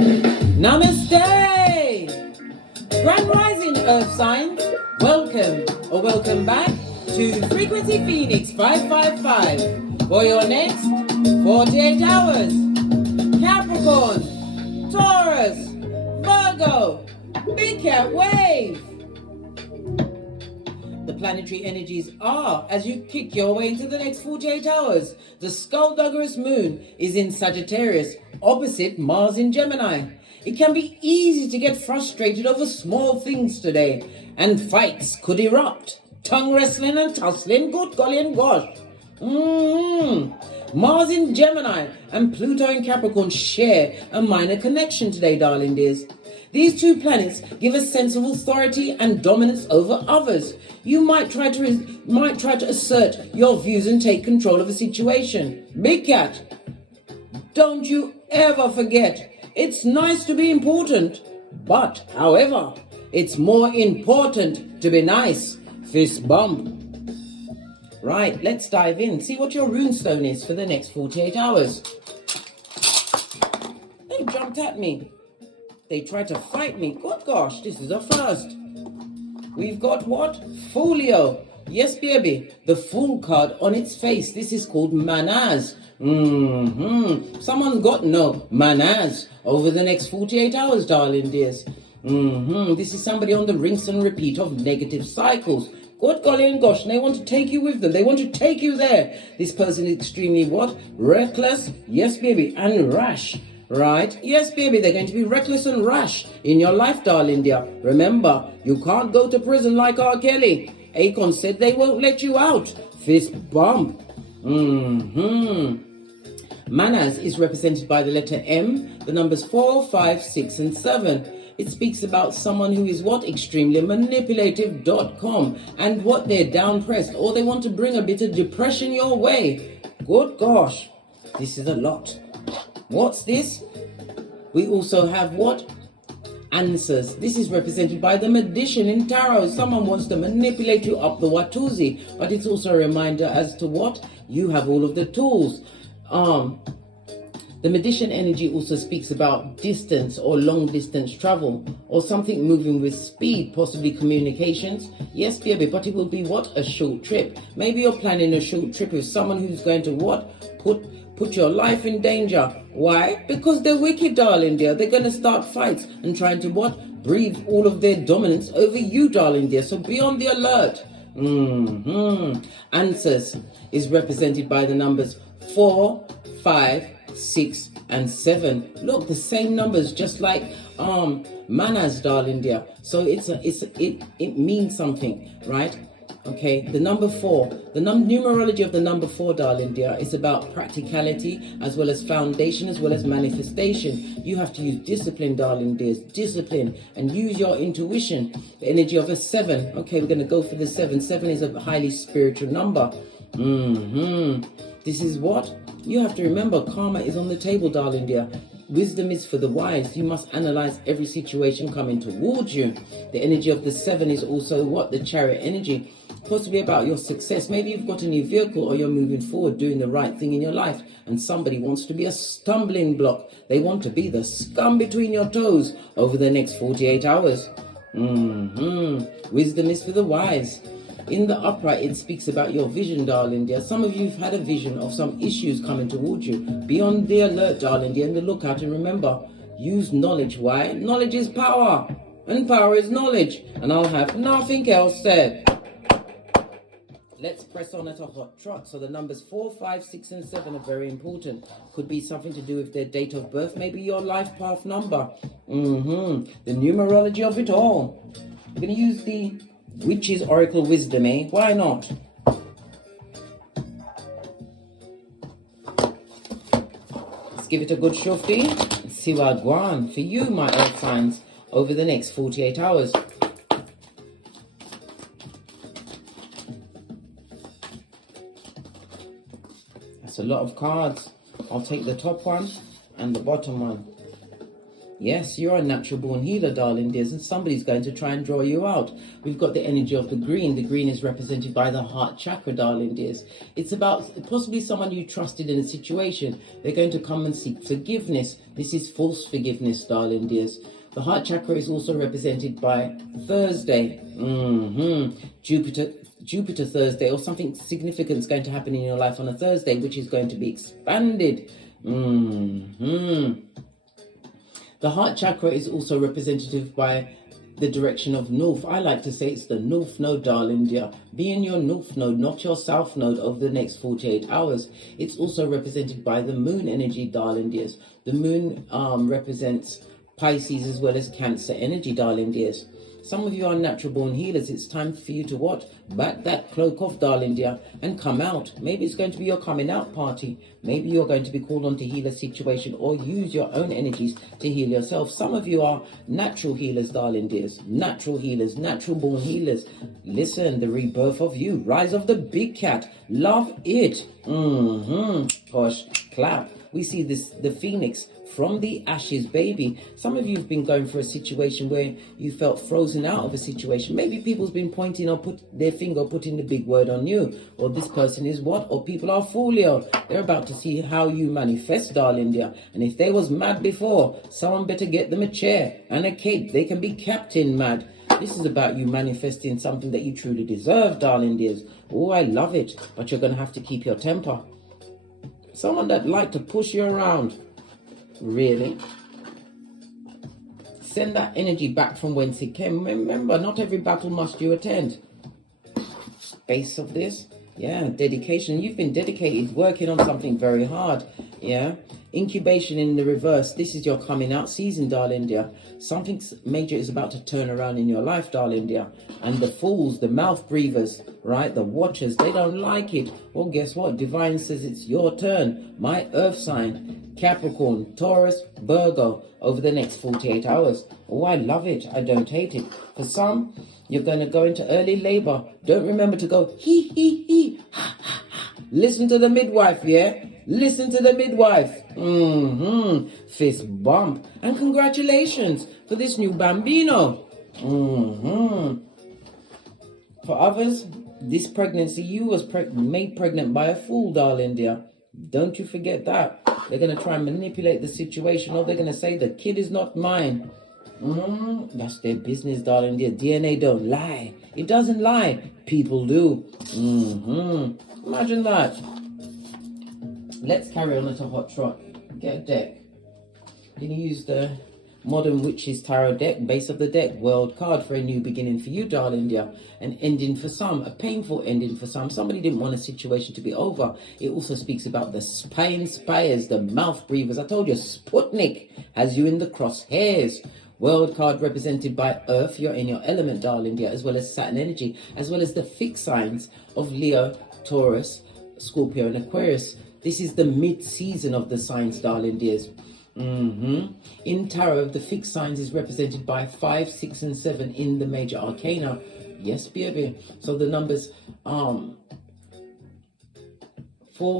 Namaste! Grand Rising Earth Signs, welcome or welcome back to Frequency Phoenix 555 for your next 48 hours. Capricorn, Taurus, Virgo, Big Cat Wave. The planetary energies are, as you kick your way into the next 48 hours, the Skullduggerous Moon is in Sagittarius, opposite Mars in Gemini. It can be easy to get frustrated over small things today, and fights could erupt. Tongue wrestling and tussling, good golly and gosh. Mars in Gemini and Pluto in Capricorn share a minor connection today, darling dears. These two planets give a sense of authority and dominance over others. You might try to assert your views and take control of a situation. Big Cat, don't you ever forget, it's nice to be important, but however, it's more important to be nice. Fist bump. Right, let's dive in. See what your runestone is for the next 48 hours. They jumped at me. They tried to fight me. Good gosh, this is a first. We've got what? Folio. Yes, baby. The Fool card on its face. This is called manners. Someone's got no manners over the next 48 hours, darling dears. This is somebody on the rinse and repeat of negative cycles. Good golly and gosh, and they want to take you with them. They want to take you there. This person is extremely what? Reckless. Yes, baby. And rash. Right? Yes, baby, they're going to be reckless and rash in your life, darling dear. Remember, you can't go to prison like R. Kelly. Akon said they won't let you out. Fist bump. Manners is represented by the letter M, the numbers 4, 5, 6, and 7. It speaks about someone who is what? Extremely manipulative.com, and what? They're down pressed, or they want to bring a bit of depression your way. Good gosh, this is a lot. What's this? We also have what? Answers. This is represented by the Magician in Tarot. Someone wants to manipulate you up the Watusi, but it's also a reminder as to what? You have all of the tools. The Magician energy also speaks about distance or long distance travel, or something moving with speed, possibly communications. Yes, baby, but it will be what? A short trip. Maybe you're planning a short trip with someone who's going to what? Put your life in danger. Why? Because they're wicked, darling dear. They're going to start fights and trying to what? Breathe all of their dominance over you, darling dear. So be on the alert. Answers is represented by the numbers 4, 5, 6, and 7. Look, the same numbers, just like manners, darling dear. So it means something, right? Okay, the number 4, the numerology of the number 4, darling dear, is about practicality as well as foundation as well as manifestation. You have to use discipline, darling dears, discipline, and use your intuition. The energy of a 7. Okay, we're going to go for the 7. 7 is a highly spiritual number. This is what? You have to remember, karma is on the table, darling dear. Wisdom is for the wise. You must analyze every situation coming towards you. The energy of the 7 is also what? The Chariot energy. Possibly about your success. Maybe you've got a new vehicle, or you're moving forward, doing the right thing in your life, and somebody wants to be a stumbling block. They want to be the scum between your toes over the next 48 hours. Wisdom is for the wise. In the upright, it speaks about your vision, darling dear. Some of you have had a vision of some issues coming towards you. Be on the alert, darling dear, and the lookout. And remember, use knowledge. Why? Knowledge is power, and power is knowledge. And I'll have nothing else said. Let's press on at a hot trot. So the numbers 4, 5, 6, and 7 are very important. Could be something to do with their date of birth, maybe your life path number. The numerology of it all. We're going to use the Witch's Oracle Wisdom, eh? Why not? Let's give it a good shufti. Let's see what go on for you, my earth signs, over the next 48 hours. That's a lot of cards. I'll take the top one and the bottom one. Yes, you're a natural born healer, darling dears, and somebody's going to try and draw you out. We've got the energy of the green. The green is represented by the heart chakra, darling dears. It's about possibly someone you trusted in a situation. They're going to come and seek forgiveness. This is false forgiveness, darling dears. The heart chakra is also represented by Thursday. Jupiter Thursday, or something significant is going to happen in your life on a Thursday, which is going to be expanded. The heart chakra is also representative by the direction of north. I like to say it's the north node, darling dear. Be in your north node, not your south node, over the next 48 hours. It's also represented by the moon energy, darling dears. The moon represents Pisces as well as Cancer energy, darling dears. Some of you are natural born healers. It's time for you to what? Back that cloak off, darling dear, and come out. Maybe it's going to be your coming out party. Maybe you're going to be called on to heal a situation or use your own energies to heal yourself. Some of you are natural healers, darling dears. Natural healers, natural born healers. Listen, the rebirth of you. Rise of the big cat. Love it. Push, clap. We see this, the phoenix from the ashes, baby. Some of you have been going for a situation where you felt frozen out of a situation. Maybe people's been pointing or put their finger, putting the big word on you, or this person is what, or people are folio. They're about to see how you manifest, darling dear. And if they was mad before, someone better get them a chair and a cape. They can be captain mad. This is about you manifesting something that you truly deserve, darling dears. Oh, I love it. But you're going to have to keep your temper. Someone that like to push you around. Really? Send that energy back from whence it came. Remember, not every battle must you attend. Space of this. Yeah, dedication. You've been dedicated, working on something very hard. Yeah. Incubation in the reverse. This is your coming out season, darling dear. Something major is about to turn around in your life, darling dear. And the fools, the mouth breathers, right? The watchers, they don't like it. Well, guess what? Divine says it's your turn. My earth sign, Capricorn, Taurus, Virgo, over the next 48 hours. Oh, I love it. I don't hate it. For some, you're going to go into early labor. Don't remember to go he, ha, ha, ha. Listen to the midwife, yeah? Listen to the midwife. Fist bump. And congratulations for this new bambino. For others, this pregnancy, you was made pregnant by a fool, darling dear. Don't you forget that. They're going to try and manipulate the situation, or they're going to say the kid is not mine. That's their business, darling dear. DNA don't lie. It doesn't lie. People do. Imagine that. Let's carry on at a hot trot. Get a deck. You're going to use the Modern Witches Tarot deck, base of the deck, World card for a new beginning for you, darling dear. An ending for some, a painful ending for some. Somebody didn't want a situation to be over. It also speaks about the spine spires, the mouth breathers. I told you, Sputnik has you in the crosshairs. World card represented by Earth, you're in your element, darling dear, as well as Saturn energy, as well as the fixed signs of Leo, Taurus, Scorpio, and Aquarius. This is the mid-season of the signs, darling dears. In tarot, the fixed signs is represented by 5, 6, and 7 in the major arcana. Yes, baby. So the numbers 4,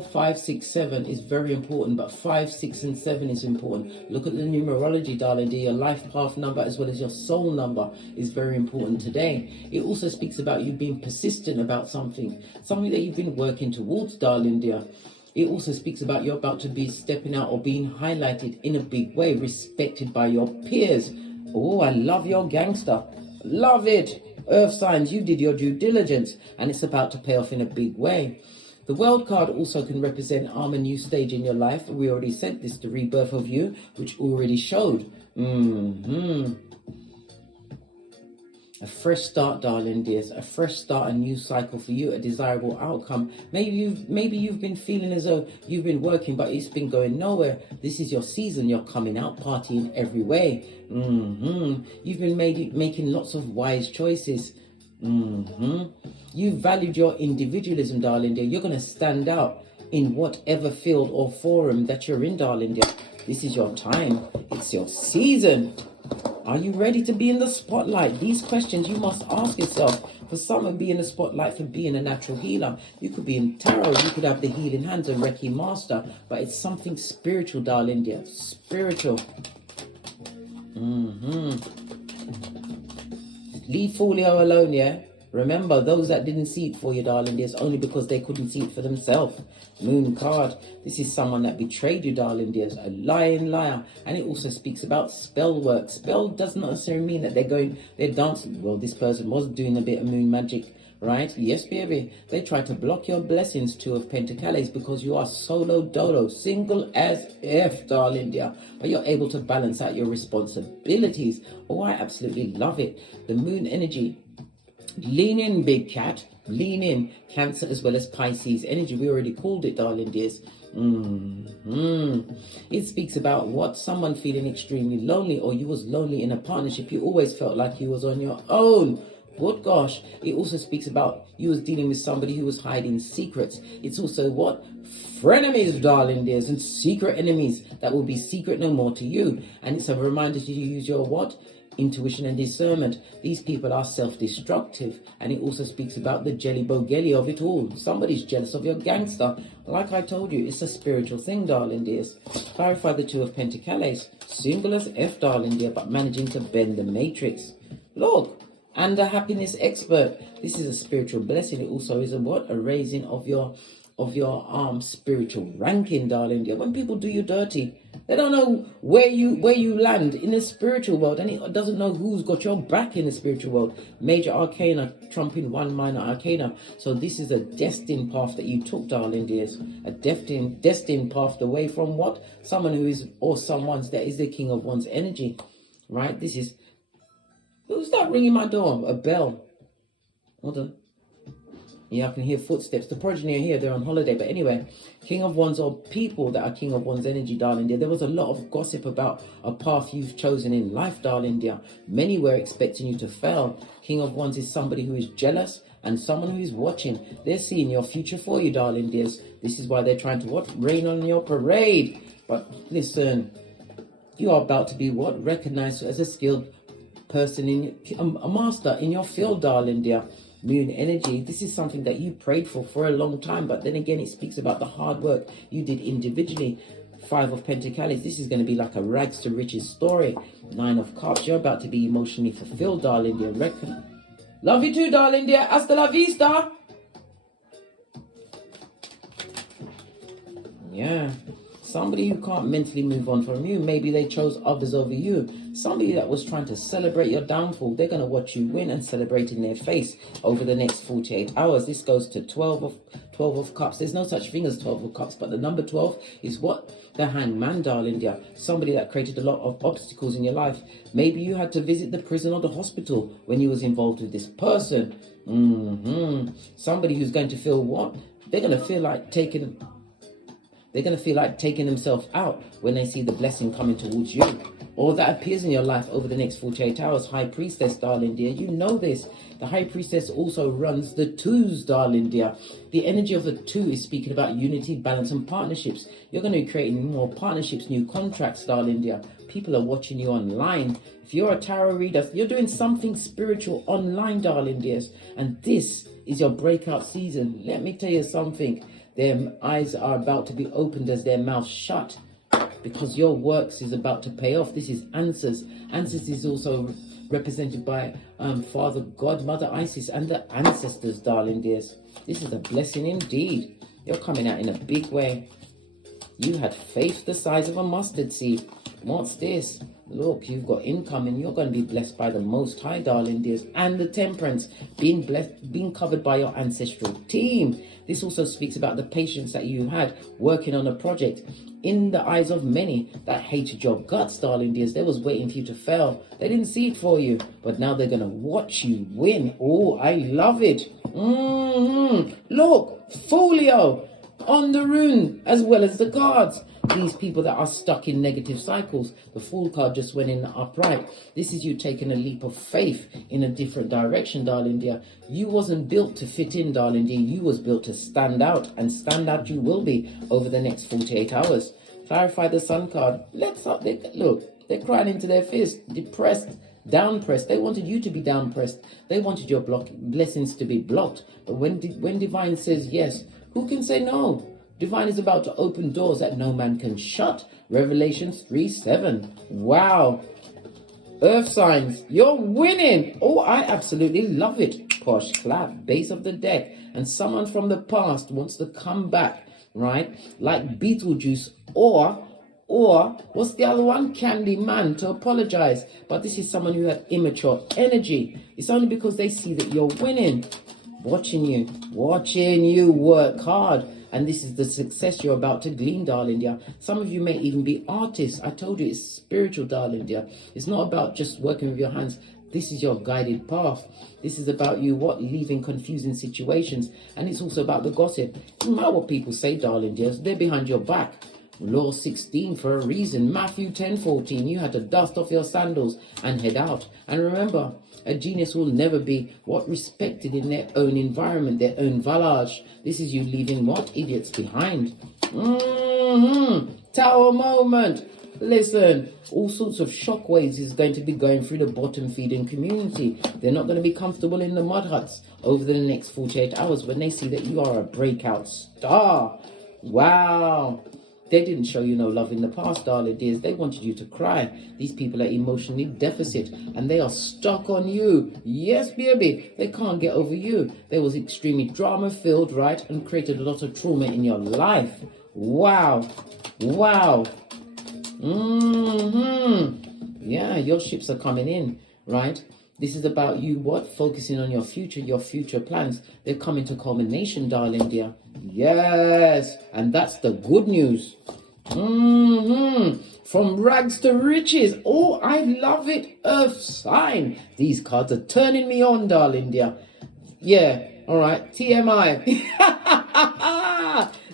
5, 6, 7 is very important, but 5, 6, and 7 is important. Look at the numerology, darling dear. Your life path number as well as your soul number is very important today. It also speaks about you being persistent about something that you've been working towards, darling dear. It also speaks about you're about to be stepping out or being highlighted in a big way, respected by your peers. Oh, I love your gangster. Love it. Earth signs, you did your due diligence, and it's about to pay off in a big way. The World card also can represent a new stage in your life. We already said this, the rebirth of you, which already showed. A fresh start, darling dears. A fresh start, a new cycle for you, a desirable outcome. Maybe you've been feeling as though you've been working, but it's been going nowhere. This is your season. You're coming out party in every way. You've been making lots of wise choices. You valued your individualism, darling dear. You're going to stand out in whatever field or forum that you're in, darling dear. This is your time. It's your season. Are you ready to be in the spotlight? These questions you must ask yourself. For some, it be in the spotlight for being a natural healer. You could be in tarot. You could have the healing hands, a Reiki master. But it's something spiritual, darling dear. Spiritual. Leave Folio alone, yeah? Remember, those that didn't see it for you, darling, dears, only because they couldn't see it for themselves. Moon card. This is someone that betrayed you, darling, dears. A lying liar. And it also speaks about spell work. Spell does not necessarily mean that they're dancing. Well, this person was doing a bit of moon magic, right? Yes, baby. They try to block your blessings, Two of Pentacles, because you are solo dolo, single as F, darling, dear. But you're able to balance out your responsibilities. Oh, I absolutely love it. The moon energy. Lean in, big cat. Lean in. Cancer as well as Pisces energy. We already called it, darling dears. It speaks about what someone feeling extremely lonely, or you was lonely in a partnership. You always felt like you was on your own. Good gosh. It also speaks about you was dealing with somebody who was hiding secrets. It's also what? Frenemies, darling dears, and secret enemies that will be secret no more to you. And it's a reminder to use your what? Intuition and discernment. These people are self-destructive, and it also speaks about the jelly bogelly of it all. Somebody's jealous of your gangster. Like I told you, it's a spiritual thing, darling dears. Clarify the Two of Pentacles. Single as F, darling dear, but managing to bend the matrix. Look, and a happiness expert. This is a spiritual blessing. It also is a what? A raising of your spiritual ranking, darling dear. When people do you dirty, they don't know where you land in the spiritual world, and it doesn't know who's got your back in the spiritual world. Major arcana trumping one minor arcana. So this is a destined path that you took, darling dears. A destined path away from what? Someone who is, or someone's that is the king of one's energy, right? This is, who's that ringing my door? A bell. Hold on. Yeah, I can hear footsteps. The progeny are here. They're on holiday. But anyway, king of wands or people that are king of one's energy, darling dear. There was a lot of gossip about a path you've chosen in life, darling dear. Many were expecting you to fail. King of wands is somebody who is jealous and someone who is watching. They're seeing your future for you, darling dears. This is why they're trying to what? Rain on your parade. But listen, you are about to be what? Recognized as a skilled person, a master in your field, darling dear. Moon energy, this is something that you prayed for a long time, but then again it speaks about the hard work you did individually. Five of Pentacles, this is going to be like a rags to riches story. Nine of Cups, you're about to be emotionally fulfilled, darling dear. Love you too, darling dear. Hasta la vista. Yeah. Somebody who can't mentally move on from you. Maybe they chose others over you. Somebody that was trying to celebrate your downfall. They're going to watch you win and celebrate in their face over the next 48 hours. This goes to 12 of Cups. There's no such thing as 12 of Cups, but the number 12 is what? The hangman, darling dear. Somebody that created a lot of obstacles in your life. Maybe you had to visit the prison or the hospital when you was involved with this person. Somebody who's going to feel what? They're going to feel like taking themselves out when they see the blessing coming towards you. All that appears in your life over the next 48 hours. High Priestess, darling dear. You know this. The High Priestess also runs the twos, darling dear. The energy of the two is speaking about unity, balance, and partnerships. You're going to be creating more partnerships, new contracts, darling dear. People are watching you online. If you're a tarot reader, you're doing something spiritual online, darling dears. And this is your breakout season. Let me tell you something. Their eyes are about to be opened as their mouths shut, because your works is about to pay off. This is answers. Answers is also represented by Father God, Mother Isis, and the ancestors, darling dears. This is a blessing indeed. You're coming out in a big way. You had faith the size of a mustard seed. What's this? Look, you've got income and you're going to be blessed by the Most High, darling dears. And the Temperance, being blessed, being covered by your ancestral team. This also speaks about the patience that you had working on a project. In the eyes of many that hated your guts, darling dears, they was waiting for you to fail. They didn't see it for you, but now they're going to watch you win. Oh, I love it. Look, folio on the rune as well as the cards. These people that are stuck in negative cycles. The Fool card just went in the upright. This is you taking a leap of faith in a different direction, darling dear. You wasn't built to fit in, darling dear. You was built to stand out, and stand out you will be over the next 48 hours. Clarify the Sun card. Look, they're crying into their fist, depressed, down-pressed. They wanted you to be down-pressed. They wanted your blessings to be blocked. But when Divine says yes, who can say no? Divine is about to open doors that no man can shut. Revelations 3:7. Wow. Earth signs, you're winning. Oh, I absolutely love it. Posh clap, base of the deck. And someone from the past wants to come back, right? Like Beetlejuice or what's the other one? Candyman, to apologize. But this is someone who had immature energy. It's only because they see that you're winning. Watching you work hard. And this is the success you're about to glean, darling dear. Some of you may even be artists. I told you it's spiritual, darling dear. It's not about just working with your hands. This is your guided path. This is about you, leaving confusing situations. And it's also about the gossip. It doesn't matter what people say, darling dear. They're behind your back. Law 16 for a reason. Matthew 10:14. You had to dust off your sandals and head out. And remember, a genius will never be respected in their own environment, their own village. This is you leaving idiots behind. Tower moment. Listen, all sorts of shockwaves is going to be going through the bottom feeding community. They're not going to be comfortable in the mud huts over the next 48 hours when they see that you are a breakout star. Wow. They didn't show you no love in the past, darling dears. They wanted you to cry. These people are emotionally deficit and they are stuck on you. Yes, baby. They can't get over you. They was extremely drama filled, right? And created a lot of trauma in your life. Wow. Wow. Yeah, your ships are coming in, right? This is about you, focusing on your future plans. They're coming to culmination, darling dear. Yes, and that's the good news. From rags to riches. Oh, I love it. Earth sign. These cards are turning me on, darling dear. Yeah, all right. TMI.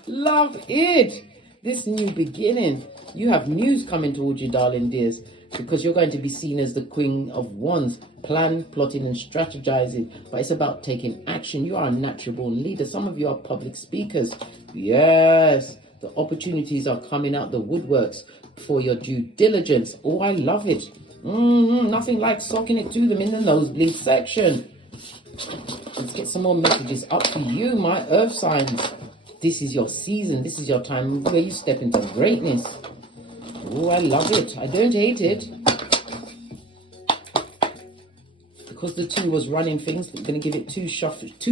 Love it. This new beginning. You have news coming towards you, darling dears, because you're going to be seen as the Queen of Wands, plan, plotting, and strategizing. But it's about taking action. You are a natural born leader. Some of you are public speakers. Yes, the opportunities are coming out the woodworks for your due diligence. Oh, I love it. Nothing like socking it to them in the nosebleed section. Let's get some more messages up for you, my earth signs. This is your season. This is your time where you step into greatness. Oh, I love it. I don't hate it. Because the 2 was running things, I'm going to give it two shufties.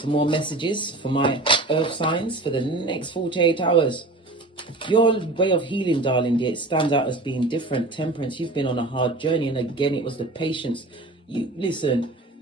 Some more messages for my earth signs for the next 48 hours. Your way of healing, darling dear, it stands out as being different. Temperance, you've been on a hard journey, and again, it was the patience.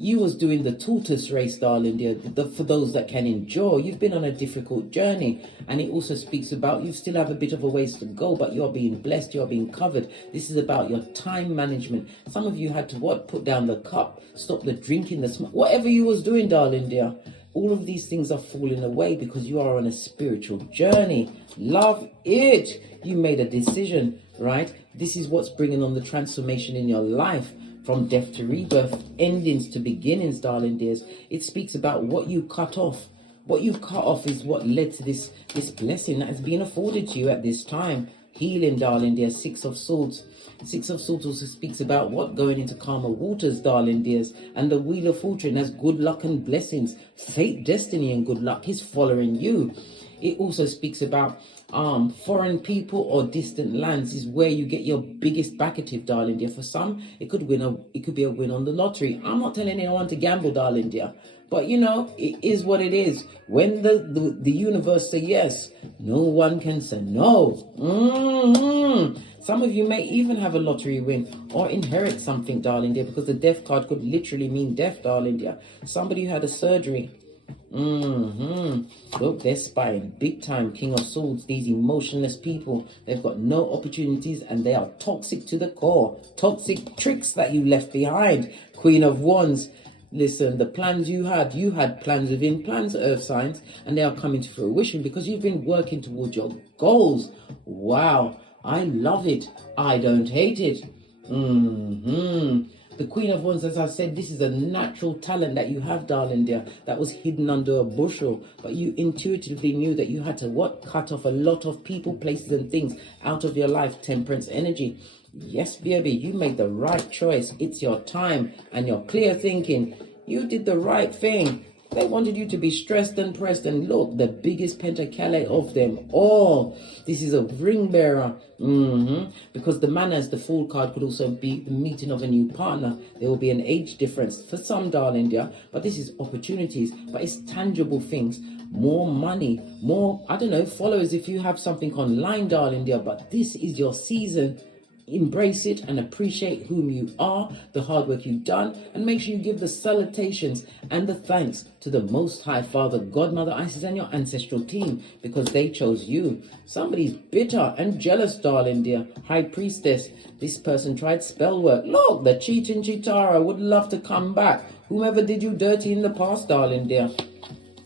You was doing the tortoise race, darling dear, for those that can endure. You've been on a difficult journey, and it also speaks about you still have a bit of a ways to go, but you're being blessed, you're being covered. This is about your time management. Some of you had to put down the cup, stop the drinking, the smoke, whatever you was doing, darling dear. All of these things are falling away because you are on a spiritual journey. Love it. You made a decision, right? This is what's bringing on the transformation in your life. From death to rebirth, endings to beginnings, darling dears. It speaks about what you cut off. What you cut off is what led to this blessing that has been afforded to you at this time. Healing, darling dear. 6 of Swords. 6 of Swords also speaks about going into calmer waters, darling dears. And the Wheel of Fortune has good luck and blessings. Fate, destiny, and good luck is following you. It also speaks about foreign people or distant lands is where you get your biggest backative, darling dear. For some, it could be a win on the lottery. I'm not telling anyone to gamble, darling dear, but it is what it is. When the universe say yes, no one can say no. Some of you may even have a lottery win or inherit something, darling dear, because the death card could literally mean death, darling dear. Somebody who had a surgery. Look, they're spying big time. King of Swords, these emotionless people, they've got no opportunities and they are toxic to the core. Toxic tricks that you left behind. Queen of Wands, listen, the plans you had plans within plans, earth signs, and they are coming to fruition because you've been working towards your goals. Wow, I love it. I don't hate it. The Queen of Wands, as I said, this is a natural talent that you have, darling dear, that was hidden under a bushel. But you intuitively knew that you had to cut off a lot of people, places, and things out of your life. Temperance energy. Yes, baby, you made the right choice. It's your time and your clear thinking. You did the right thing. They wanted you to be stressed and pressed. And look, the biggest pentacale of them all. This is a ring bearer. Because the man as the Fool card could also be the meeting of a new partner. There will be an age difference for some, darling dear. But this is opportunities. But it's tangible things. More money. More, I don't know, followers if you have something online, darling dear. But this is your season. Embrace it and appreciate whom you are, the hard work you've done, and make sure you give the salutations and the thanks to the Most High Father, God, Mother Isis, and your ancestral team, because they chose you. Somebody's bitter and jealous, darling dear. High Priestess, this person tried spell work. Look, the cheating Chitara would love to come back. Whomever did you dirty in the past, darling dear.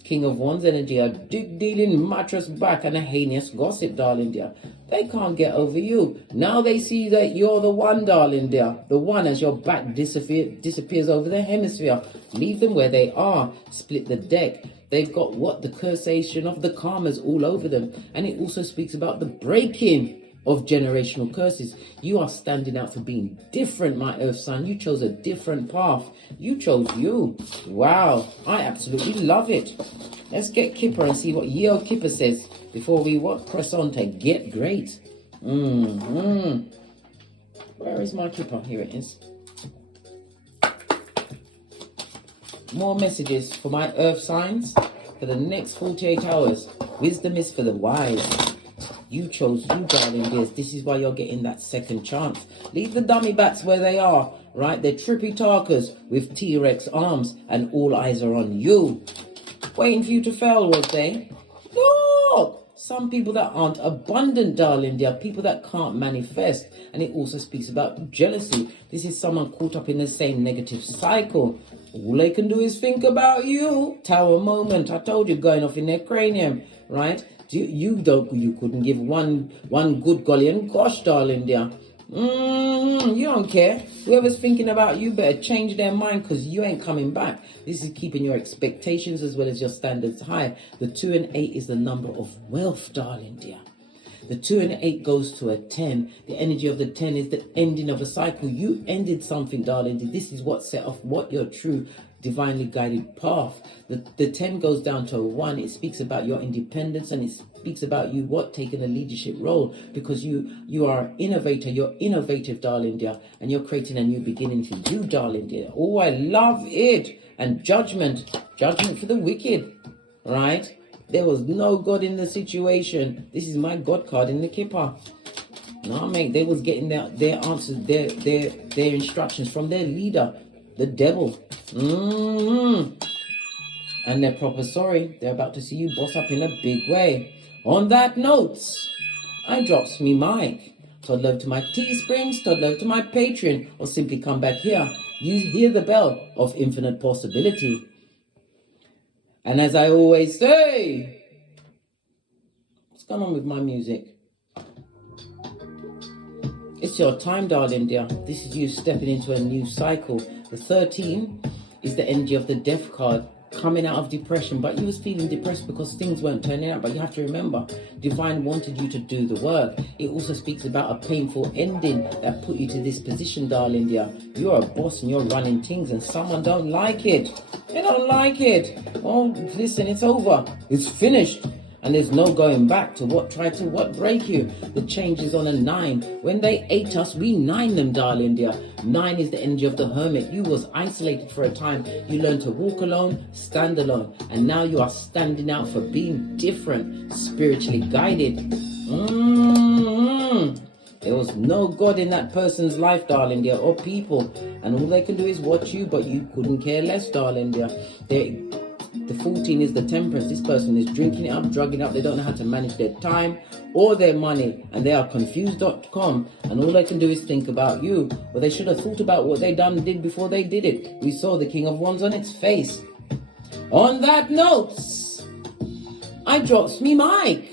King of Wands energy, a dig-dealing mattress back, and a heinous gossip, darling dear. They can't get over you. Now they see that you're the one, darling dear. The one as your back disappears over the hemisphere. Leave them where they are. Split the deck. They've got what? The cursation of the karmas all over them. And it also speaks about the breaking of generational curses. You are standing out for being different, my earth sign. You chose a different path. You chose you. Wow, I absolutely love it. Let's get Kipper and see what Yeo Kipper says before we press on to get great. Where is my Kipper? Here it is. More messages for my earth signs for the next 48 hours. Wisdom is for the wise. You chose you, darling dears. This is why you're getting that second chance. Leave the dummy bats where they are, right? They're trippy talkers with T-Rex arms, and all eyes are on you. Waiting for you to fail, was they? Look! Some people that aren't abundant, darling dear. People that can't manifest. And it also speaks about jealousy. This is someone caught up in the same negative cycle. All they can do is think about you. Tower moment. I told you, going off in their cranium, right? You couldn't give one good golly and gosh, darling dear. You don't care. Whoever's thinking about you better change their mind, because you ain't coming back. This is keeping your expectations as well as your standards high. The 2 and 8 is the number of wealth, darling dear. The 2 and 8 goes to a 10. The energy of the 10 is the ending of a cycle. You ended something, darling dear. This is what set off what your true divinely guided path. The 10 goes down to a 1. It speaks about your independence, and it speaks about you taking a leadership role, because you are an innovator. You're innovative, darling dear, and you're creating a new beginning for you, darling dear. Oh, I love it. And judgment for the wicked, right? There was no God in the situation. This is my God card in the Kipper. No, mate, they was getting their answers, their instructions from their leader, the devil. And they're proper sorry. They're about to see you boss up in a big way. On that note, I drops me mic. Todd love to my Teesprings, Todd love to my Patreon, or simply come back here. You hear the bell of infinite possibility. And as I always say, what's going on with my music? It's your time, darling dear. This is you stepping into a new cycle. The 13 is the energy of the death card, coming out of depression. But you was feeling depressed because things weren't turning out. But you have to remember, Divine wanted you to do the work. It also speaks about a painful ending that put you to this position, darling dear. You're a boss and you're running things, and someone don't like it. They don't like it. Oh, listen, it's over. It's finished. And there's no going back to what tried to break you. The change is on a 9. When they ate us, we 9 them, darling dear. 9 is the energy of the hermit. You was isolated for a time. You learned to walk alone, stand alone. And now you are standing out for being different, spiritually guided. There was no God in that person's life, darling dear, or people. And all they can do is watch you, but you couldn't care less, darling dear. The 14 is the temperance. This person is drinking it up, drugging it up. They don't know how to manage their time or their money, and they are confused.com, and all they can do is think about you. Well, they should have thought about what they did before they did it. We saw the King of Wands on its face. On that note, I drops me mic.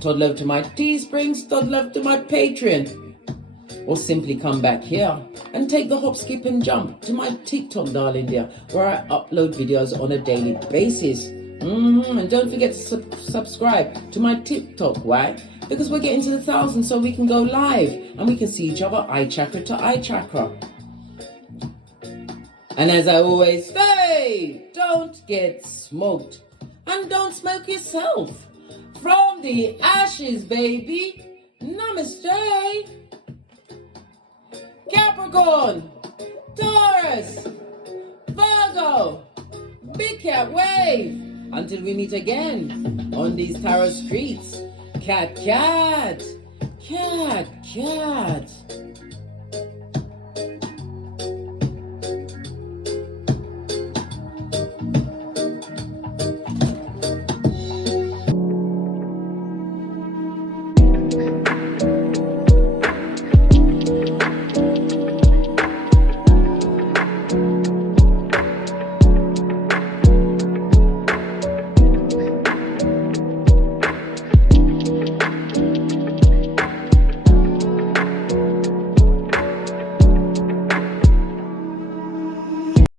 Todd love to my Teesprings, Todd love to my Patreon. Or simply come back here and take the hop, skip and jump to my TikTok, darling dear, where I upload videos on a daily basis. And don't forget to subscribe to my TikTok. Why? Because we're getting to the 1,000 so we can go live and we can see each other eye chakra to eye chakra. And as I always say, Hey, don't get smoked. And don't smoke yourself. From the ashes, baby. Namaste. Capricorn, Taurus, Virgo, Big Cat Wave. Until we meet again on these tarot streets. Cat, cat, cat, cat.